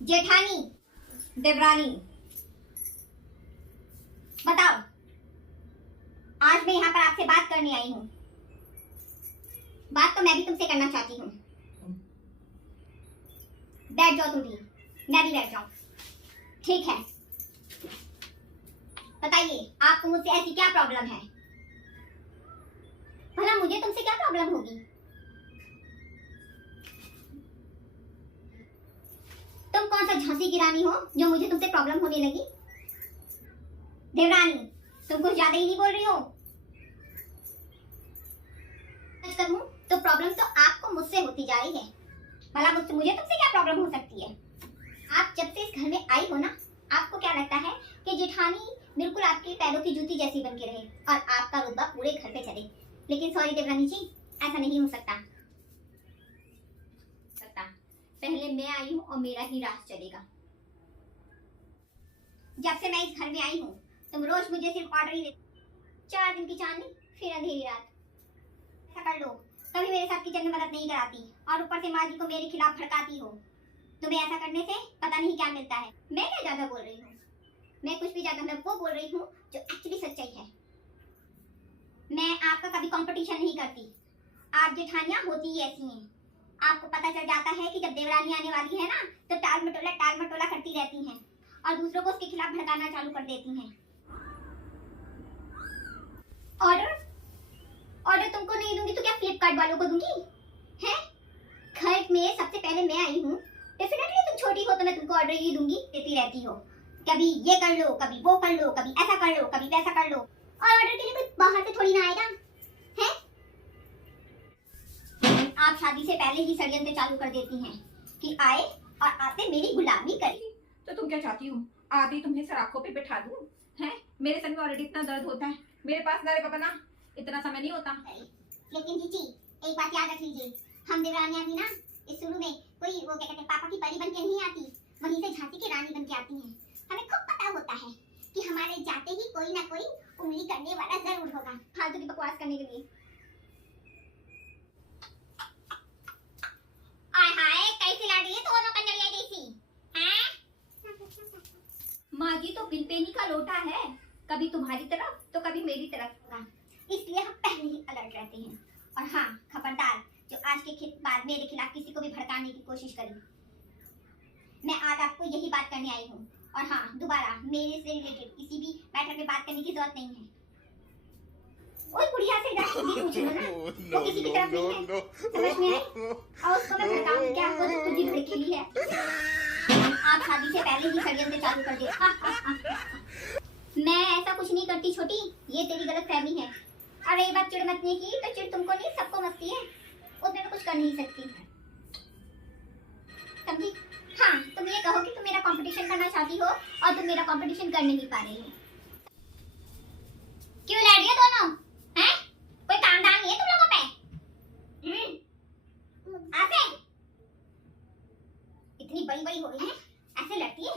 जेठानी, देवरानी, बताओ, आज मैं यहाँ पर आपसे बात करने आई हूँ। बात तो मैं भी तुमसे करना चाहती हूँ। बैठ जाओ तुम भी, मैं भी बैठ जाऊँ। ठीक है, बताइए आपको मुझसे ऐसी क्या प्रॉब्लम है? भला मुझे तुमसे क्या प्रॉब्लम होगी? तुम कौन सा झांसी की रानी हो जो मुझे तुमसे प्रॉब्लम होने लगी? देवरानी, तुम कुछ ज्यादा ही नहीं बोल रही हो। करूं तो प्रॉब्लम तो आपको मुझसे होती जा रही है। भला मुझे तुमसे क्या प्रॉब्लम हो सकती है? आप जब से इस घर में आई हो ना, आपको क्या लगता है कि जेठानी बिल्कुल आपके पैरों की जूती जैसी बन के रहे और आपका रुतबा पूरे घर पे चले। लेकिन सॉरी देवरानी जी, ऐसा नहीं हो सकता। पहले मैं आई हूँ और मेरा ही राज चलेगा। जब से मैं इस घर में आई हूँ तुम रोज मुझे सिर्फ ऑर्डर ही देते। 4 दिन की चांदनी फिर अंधेरी रात। ऐसा कर लो, कभी मेरे साथ किचन में मदद नहीं कराती और ऊपर से माँ जी को मेरे खिलाफ भड़काती हो। तुम्हें ऐसा करने से पता नहीं क्या मिलता है। मैं क्या ज्यादा बोल रही हूँ? मैं कुछ भी ज्यादा, मैं वो बोल रही हूँ जो एक्चुअली सच्चाई है। मैं आपका कभी कंपटीशन नहीं करती। आप जेठानियां होती ही ऐसी हैं। आपको पता चल जाता है कि जब देवरानी आने वाली है ना, तो टाल मटोला करती रहती हैं और दूसरों को उसके खिलाफ भड़काना चालू कर देती हैं। ऑर्डर तुमको नहीं दूंगी तो क्या फ्लिपकार्ट वालों को दूंगी? हैं? घर में सबसे पहले मैं आई हूँ, डेफिनेटली तुम छोटी हो तो मैं तुमको ऑर्डर ही दूंगी। देती रहती हो, कभी ये कर लो, कभी वो कर लो, कभी ऐसा कर लो, कभी वैसा कर लो। और ऑर्डर के लिए कोई बाहर से थोड़ी ना आएगा, हैं? आप शादी से पहले ही षड्यंत्र चालू कर देती हैं कि आए और आते मेरी गुलामी करे। तो तुम क्या चाहती हो? आधी तुम्हें सराखों पे बिठा दूं? हैं? मेरे सर में ऑलरेडी इतना दर्द होता है। मेरे पास ना रे बाबा ना, इतना समय नहीं होता। लेकिन जीजी, एक बात याद रख लीजिए, हम देवरानियां भी ना इस शुरू में कोई वो क्या कहते हैं पापा की परी बन के नहीं आती, वहीं से झांसी की रानी बन के आती हैं। हमें खूब पता होता है कि हमारे जाते ही कोई ना कोई उंगली करने वाला जरूर होगा फालतू की बकवास करने के लिए। आय हाय, कैसी लड़ रही है दोनों कन्हैया जैसी, हैं? माँ जी तो बिनपेनी का लोटा है, कभी तुम्हारी तरफ तो कभी मेरी तरफ होगा, इसलिए हम पहले ही अलर्ट रहते हैं। और हाँ, खबरदार, जो आज के बाद मेरे खिलाफ किसी को भी भड़काने की कोशिश करे। मैं आज आपको यही बात करने आई हूँ। और हाँ, दोबारा मेरे से रिलेटेड किसी भी मैटर पे बात करने की जरूरत नहीं है। ओए बुढ़िया से जाके भी पूछ लो ना, वो किसी की तरफ नहीं है, समझ में आई? और उसको मैं भड़काऊंगी क्या? वो तो खुद ही भड़केली है। आप शादी से पहले ही षड्यंत्र चालू कर दिए। मैं ऐसा कुछ नहीं करती छोटी, ये तेरी गलतफहमी है। अरे ये बात चिढ़ मचने की, तो चिढ़ तुमको नहीं सबको मचती है, उसमें मैं कुछ कर नहीं सकती, समझी? हाँ, तुम ये कहो कि तुम मेरा कंपटीशन करना चाहती हो और तुम मेरा कंपटीशन कर नहीं पा रही हो। क्यों लड़ रही हो दोनों? हैं? कोई काम धाम नहीं है तुम लोगों पे? ऐसे इतनी बड़ी बड़ी हो गई है, ऐसे लड़ती है?